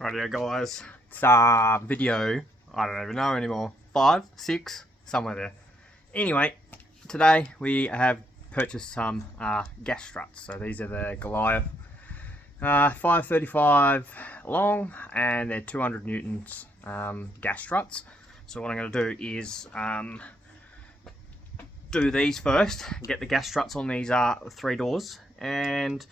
Rightio guys, it's video, I don't even know anymore, 5, 6, somewhere there. Anyway, today we have purchased some gas struts. So these are the Goliath 535 long and they're 200 newtons gas struts. So what I'm going to do is do these first, get the gas struts on these 3 doors, and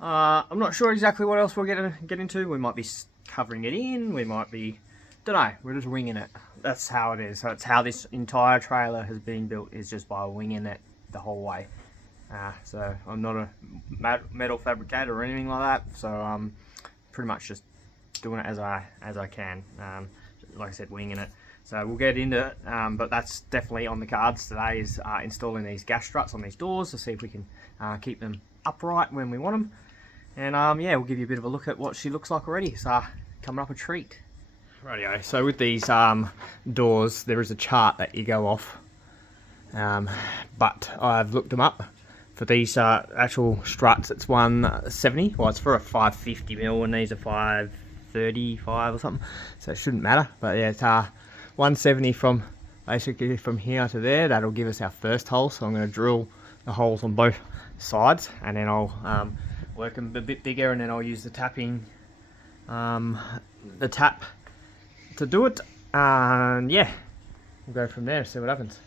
I'm not sure exactly what else we're going to get into. We might be covering it in, we might be, don't know, we're just winging it. That's how it is. So it's how this entire trailer has been built, is just by winging it the whole way. So I'm not a metal fabricator or anything like that, so I'm pretty much just doing it as I can. Like I said, winging it. So we'll get into it, but that's definitely on the cards today, is installing these gas struts on these doors to see if we can keep them upright when we want them. And yeah, we'll give you a bit of a look at what she looks like already. It's coming up a treat. Rightio, so with these doors, there is a chart that you go off, but I've looked them up. For these actual struts, it's 170. Well, it's for a 550mm, and these are 535 or something, so it shouldn't matter. But yeah, it's 170 from basically from here to there. That'll give us our first hole. So I'm going to drill the holes on both sides, and then I'll work them a bit bigger, and then I'll use the tapping, the tap to do it. And yeah, we'll go from there, see what happens.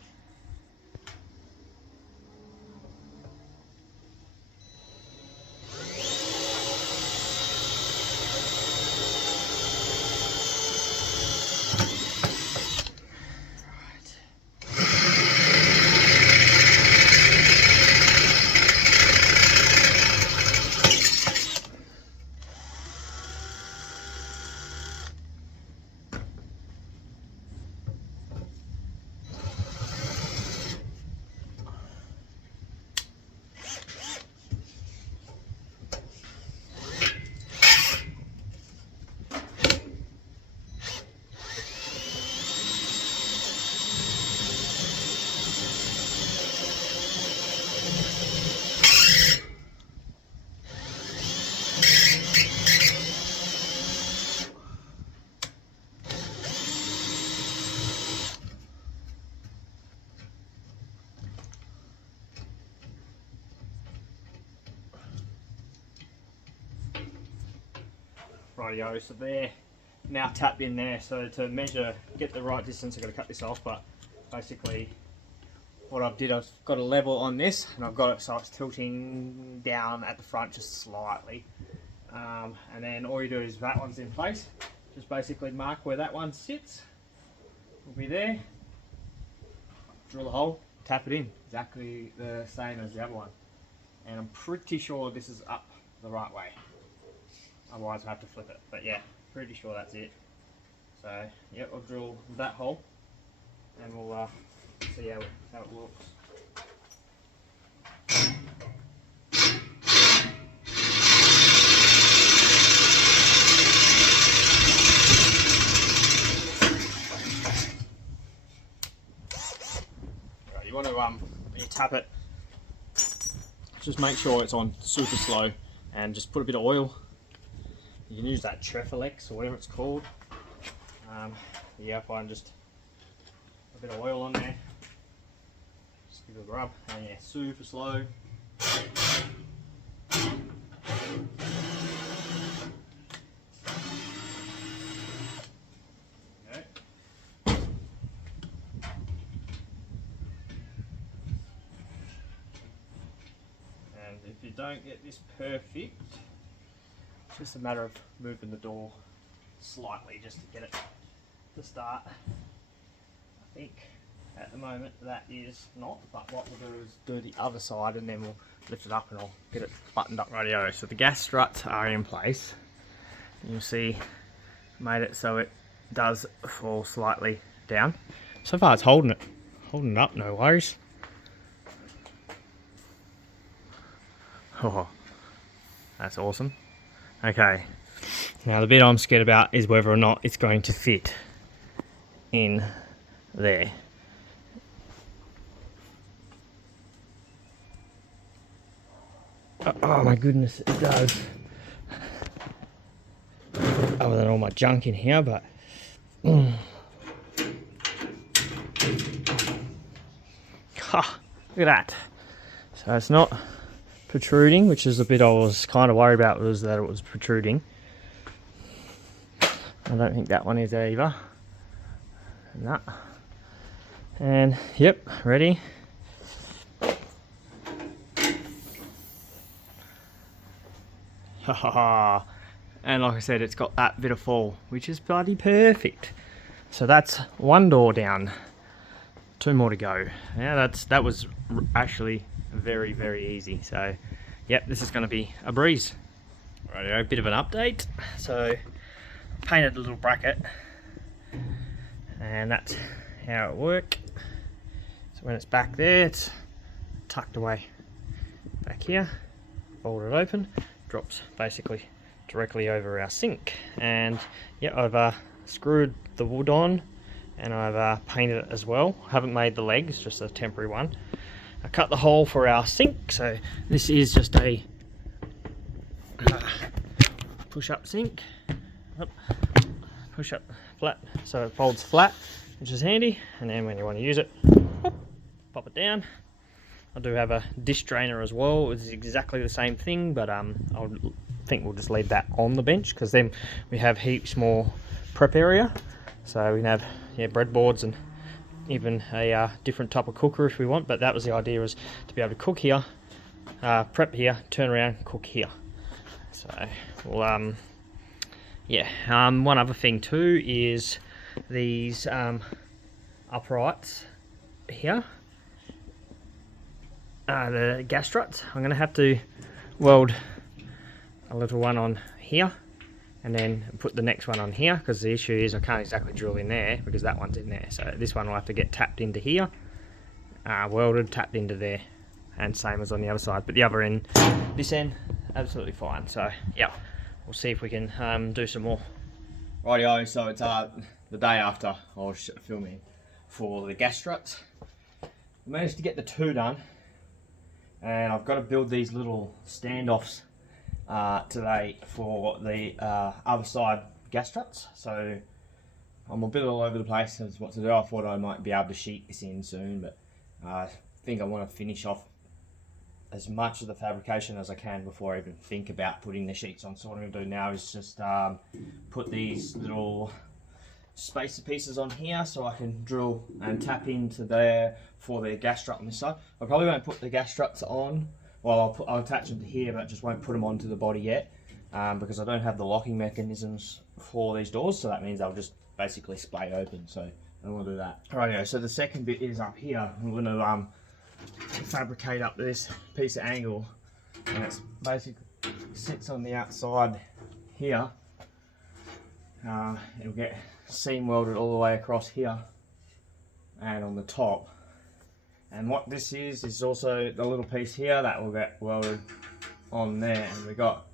Rightio, so there, now tapped in there. So to measure, get the right distance, I've got to cut this off, but basically what I've did, I've got a level on this, and I've got it so it's tilting down at the front just slightly. And then all you do is, that one's in place, just basically mark where that one sits, will be there, drill a hole, tap it in, exactly the same as the other one. And I'm pretty sure this is up the right way. Otherwise I have to flip it, but yeah, pretty sure that's it. So yeah, I'll drill that hole, and we'll see how it looks. Right, you want to when you tap it, just make sure it's on super slow, and just put a bit of oil. You can use that Trefilex or whatever it's called. Yeah, I find just a bit of oil on there. Just give it a rub, and yeah, super slow. Okay. And if you don't get this perfect, it's just a matter of moving the door slightly just to get it to start. I think at the moment that is not, but what we'll do is do the other side, and then we'll lift it up and I'll get it buttoned up. Rightio, so the gas struts are in place. You'll see, made it so it does fall slightly down. So far it's holding it up, no worries. Oh, that's awesome. Okay, now the bit I'm scared about is whether or not it's going to fit in there. Oh my goodness, it does. other than all my junk in here, but ha, look at that. So it's not protruding, which is a bit I was kind of worried about, was that it was protruding. I don't think that one is either. Nah. And yep, ready. Ha ha ha. And like I said, it's got that bit of fall, which is bloody perfect. So that's one door down. 2 more to go. Yeah, that was actually very, very easy. So yep, this is going to be a breeze. Right, a bit of an update. So painted a little bracket, and that's how it works. So when it's back there, it's tucked away back here, fold it open, drops basically directly over our sink. And yeah, I've screwed the wood on, and I've painted it as well. Haven't made the legs, just a temporary one. I cut the hole for our sink, so this is just a push-up sink. Push up flat, so it folds flat, which is handy. And then when you want to use it, pop it down. I do have a dish drainer as well. It's exactly the same thing, but I think we'll just leave that on the bench, because then we have heaps more prep area. So we can have breadboards and even a different type of cooker if we want. But that was the idea, was to be able to cook here, prep here, turn around, cook here. So we'll one other thing too is these uprights here, the gas struts. I'm going to have to weld a little one on here and then put the next one on here, because the issue is I can't exactly drill in there because that one's in there. So this one will have to get tapped into here, welded, tapped into there, and same as on the other side. But the other end, this end, absolutely fine. So yeah, we'll see if we can do some more. Rightio, so it's the day after I was filming for the gas struts. I managed to get the 2 done, and I've got to build these little standoffs today for the other side gas struts. So I'm a bit all over the place as what to do. I thought I might be able to sheet this in soon, but I think I want to finish off as much of the fabrication as I can before I even think about putting the sheets on. So what I'm going to do now is just put these little spacer pieces on here so I can drill and tap into there for the gas strut on this side. I probably won't put the gas struts on, well I'll attach them to here, but just won't put them onto the body yet, because I don't have the locking mechanisms for these doors, so that means they'll just basically splay open, so I don't want to do that. Rightio, so the second bit is up here. I'm going to fabricate up this piece of angle, and it's basically sits on the outside here. It'll get seam welded all the way across here and on the top. And what this is also the little piece here that will get welded on there, and we got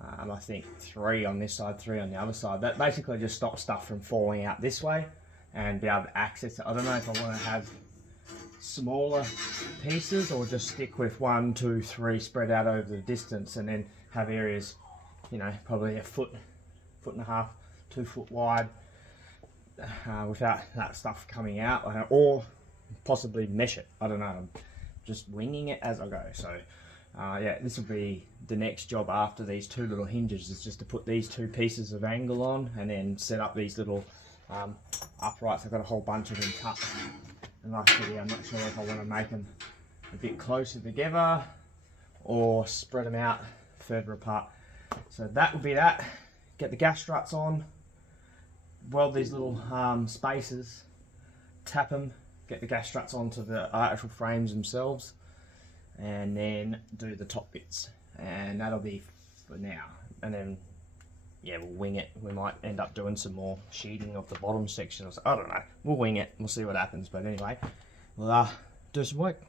I think 3 on this side, 3 on the other side. That basically just stops stuff from falling out this way and be able to access it. I don't know if I want to have smaller pieces or just stick with 1, 2, 3 spread out over the distance, and then have areas, you know, probably a foot and a half, 2 foot wide, without that stuff coming out, or possibly mesh it. I don't know, I'm just winging it as I go. So yeah, this will be the next job after these 2 little hinges, is just to put these 2 pieces of angle on and then set up these little uprights. I've got a whole bunch of them cut. And like I said, I'm not sure if I want to make them a bit closer together or spread them out further apart. So that would be that. Get the gas struts on, weld these little spacers, tap them, get the gas struts onto the actual frames themselves, and then do the top bits. And that'll be for now. And then yeah, we'll wing it. We might end up doing some more sheeting of the bottom section. I don't know. We'll wing it. We'll see what happens. But anyway, we'll do some work.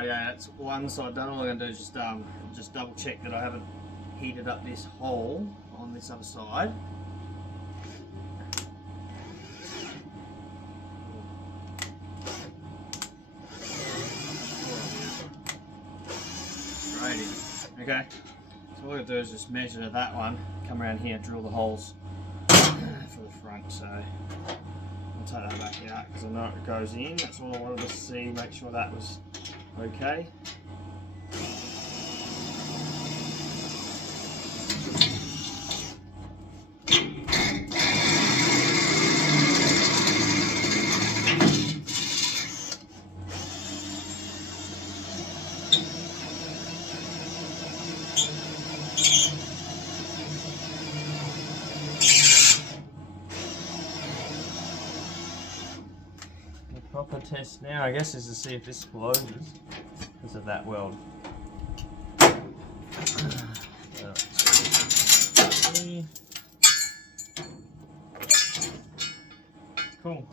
Right, yeah, that's one side done. All I'm gonna do is just double check that I haven't heated up this hole on this other side. Righty. Okay. So all I gotta do is just measure that one, come around here, drill the holes for the front. So I'll take that back out because I know it goes in. That's all I wanted to see, make sure that was okay. Proper test now, I guess, is to see if this closes because of that weld. Cool.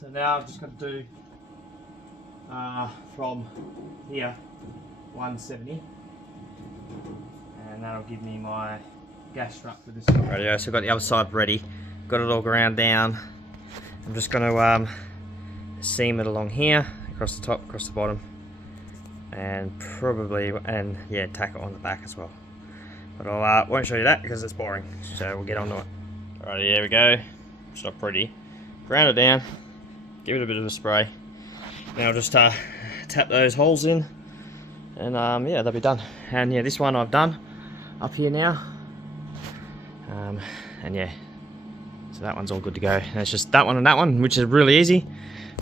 So now I've just got to do from here 170, and that'll give me my gas strut for this side. Rightio, so I've got the other side ready, got it all ground down. I'm just going to seam it along here, across the top, across the bottom, and yeah, tack it on the back as well. But I won't show you that because it's boring, so we'll get on to it. Alright, here we go. It's not pretty. Ground it down, give it a bit of a spray. Now I'll just tap those holes in, and yeah, they'll be done. And yeah, this one I've done up here now, and yeah. So that one's all good to go. And it's just that one and that one, which is really easy.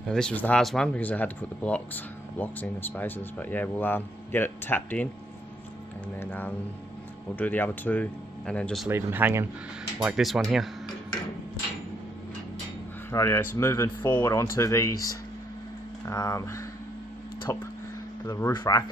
Now this was the hardest one because I had to put the blocks in the spaces. But yeah, we'll get it tapped in, and then we'll do the other two, and then just leave them hanging like this one here. Rightio, so moving forward onto these top to the roof rack.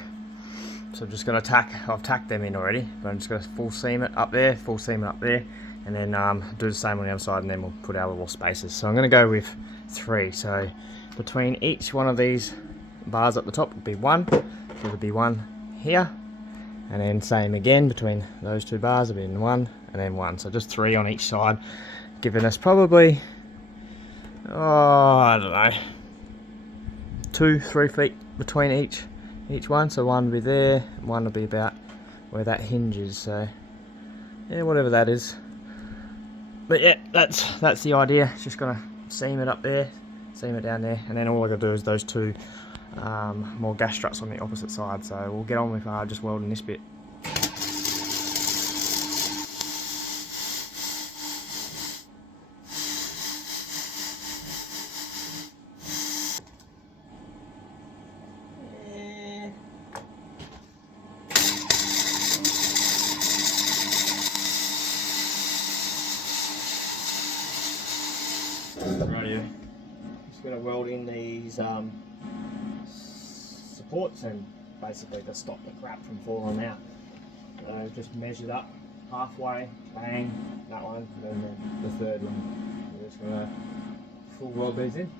So I'm just going to I've tacked them in already, but I'm just going to full seam it up there, full seam it up there. And then do the same on the other side, and then we'll put our little spaces. So I'm going to go with 3. So between each one of these bars up the top would be 1. So there'll be 1 here, and then same again between those 2 bars will be 1 and then 1. So just 3 on each side, giving us probably, I don't know, 2-3 feet between each one. So 1 will be there, 1 will be about where that hinge is. So yeah, whatever that is. But yeah, that's the idea. It's just gonna seam it up there, seam it down there, and then all I gotta do is those 2 more gas struts on the opposite side. So we'll get on with just welding this bit. Rightio. Just going to weld in these supports and basically to stop the crap from falling out. So just measured up halfway, bang, that one, and then the third one. We're just going to full weld these in.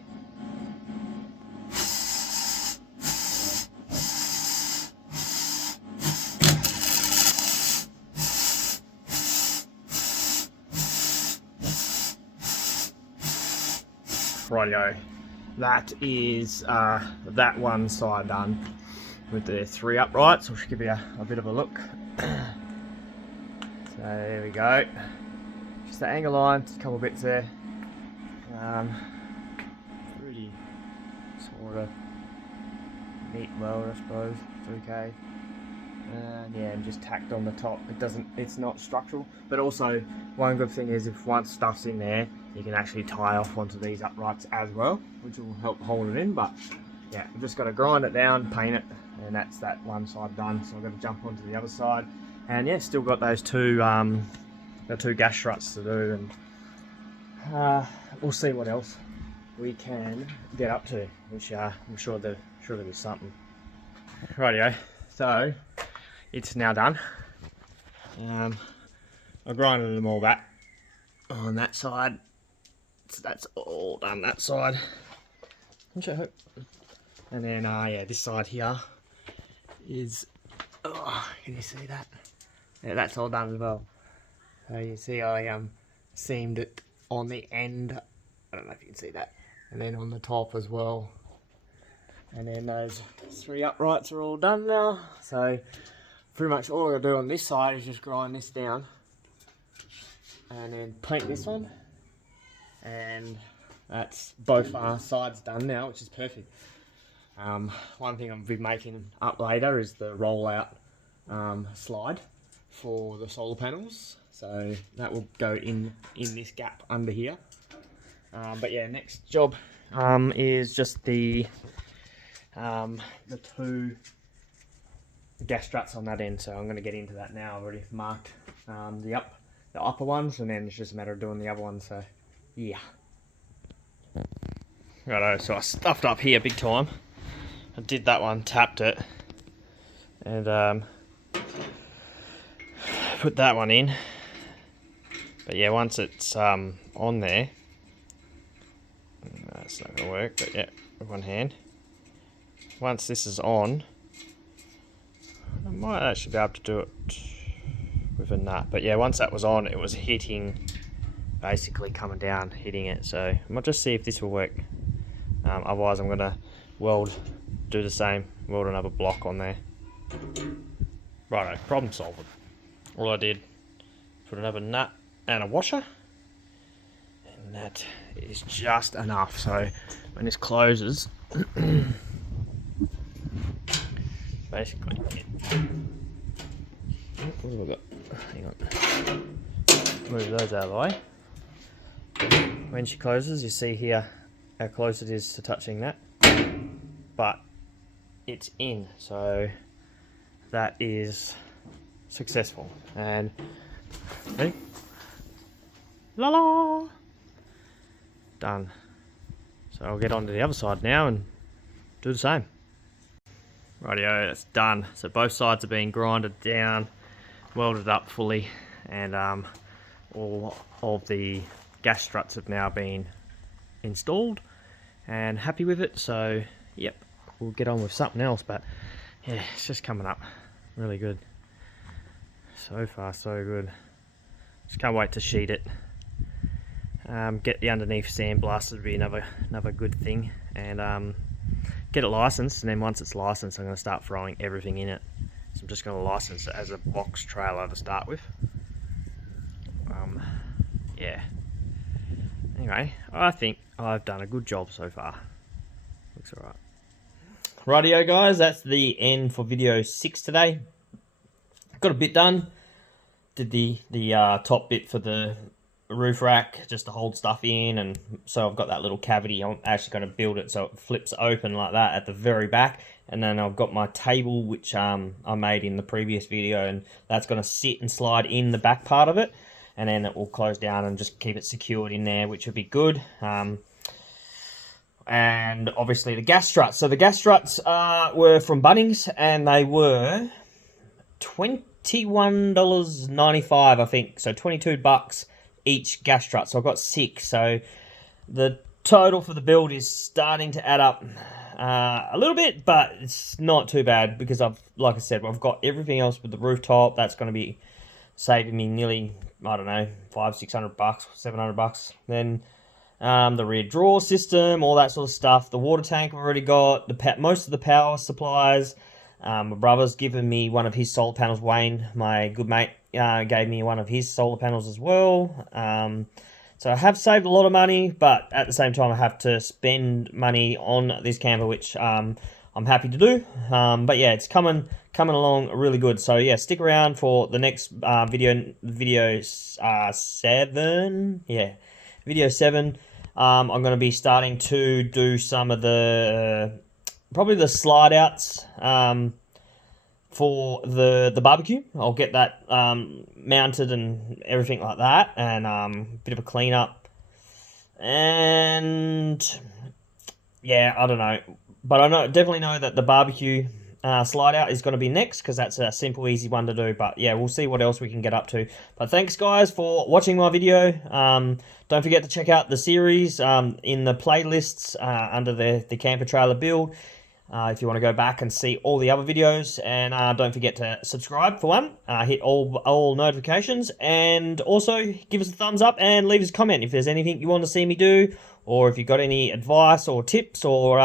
Rightio, that is that one side done with the 3 uprights. I'll just give you a bit of a look. So there we go. Just the angle line, just a couple of bits there. Pretty sort of neat weld, I suppose. 3K. And yeah, and just tacked on the top. It's not structural, but also one good thing is if once stuff's in there, you can actually tie off onto these uprights as well, which will help hold it in. But yeah, I've just got to grind it down, paint it, and that's that one side done. So I've got to jump onto the other side, and yeah, still got those 2 gas struts to do, and we'll see what else we can get up to, which I'm sure there'll be something. Rightio, so it's now done. I grinded them all back on that side, so that's all done that side, which I hope. And then yeah, this side here is, can you see that? Yeah, that's all done as well. So you see I seamed it on the end, I don't know if you can see that, and then on the top as well. And then those 3 uprights are all done now. So pretty much all I gotta do on this side is just grind this down and then paint this one, and that's both sides done now, which is perfect. One thing I'll be making up later is the rollout slide for the solar panels, so that will go in this gap under here. But yeah, next job is just the 2 gas struts on that end, so I'm going to get into that now. I've already marked the upper ones, and then it's just a matter of doing the other ones. So yeah, righto. So I stuffed up here big time. I did that one, tapped it, and put that one in. But yeah, once it's on there, that's not going to work. But yeah, with one hand. Once this is on, I might actually be able to do it with a nut. But yeah, once that was on, it was hitting, basically coming down, hitting it. So I might just see if this will work. Otherwise, I'm going to do the same, weld another block on there. Righto, problem solved. All I did, put another nut and a washer, and that is just enough. So when this closes, basically, what have I got? Hang on. Move those out of the way. When she closes, you see here how close it is to touching that, but it's in, so that is successful. And ready? La la, done. So I'll get on to the other side now and do the same. Rightio, that's done. So both sides are being grinded down, welded up fully, and all of the gas struts have now been installed, and happy with it. So yep, we'll get on with something else, but yeah, it's just coming up really good. So far so good. Just can't wait to sheet it. Get the underneath sandblasted would be another good thing, and get it licensed. And then once it's licensed, I'm going to start throwing everything in it. So I'm just going to license it as a box trailer to start with. Yeah. Anyway, I think I've done a good job so far. Looks alright. Rightio guys, that's the end for video 6 today. Got a bit done. Did the top bit for the roof rack just to hold stuff in, and so I've got that little cavity. I'm actually going to build it so it flips open like that at the very back, and then I've got my table which I made in the previous video, and that's going to sit and slide in the back part of it, and then it will close down and just keep it secured in there, which would be good. And obviously the gas struts. So the gas struts were from Bunnings, and they were $21.95, I think. So $22 each gas strut. So I've got 6. So the total for the build is starting to add up a little bit, but it's not too bad because like I said, I've got everything else with the rooftop. That's going to be saving me nearly, I don't know, $500-600, $700. Then the rear drawer system, all that sort of stuff. The water tank I've already got. Most of the power supplies. My brother's given me one of his solar panels. Wayne, my good mate, gave me one of his solar panels as well. So I have saved a lot of money, but at the same time I have to spend money on this camper, which I'm happy to do. But yeah, it's coming along really good. So yeah, stick around for the next video 7. Yeah, video 7. I'm going to be starting to do some of the probably the slide outs for the barbecue. I'll get that mounted and everything like that, and bit of a clean up. And yeah, I don't know, but I definitely know that the barbecue slide out is going to be next, because that's a simple, easy one to do. But yeah, we'll see what else we can get up to. But thanks guys for watching my video. Don't forget to check out the series in the playlists under the camper trailer build. if you want to go back and see all the other videos. And don't forget to subscribe for one, hit all notifications, and also give us a thumbs up and leave us a comment if there's anything you want to see me do, or if you've got any advice or tips or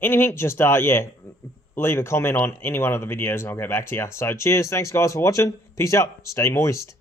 anything. Just yeah, leave a comment on any one of the videos and I'll get back to you. So cheers, thanks guys for watching, peace out, stay moist.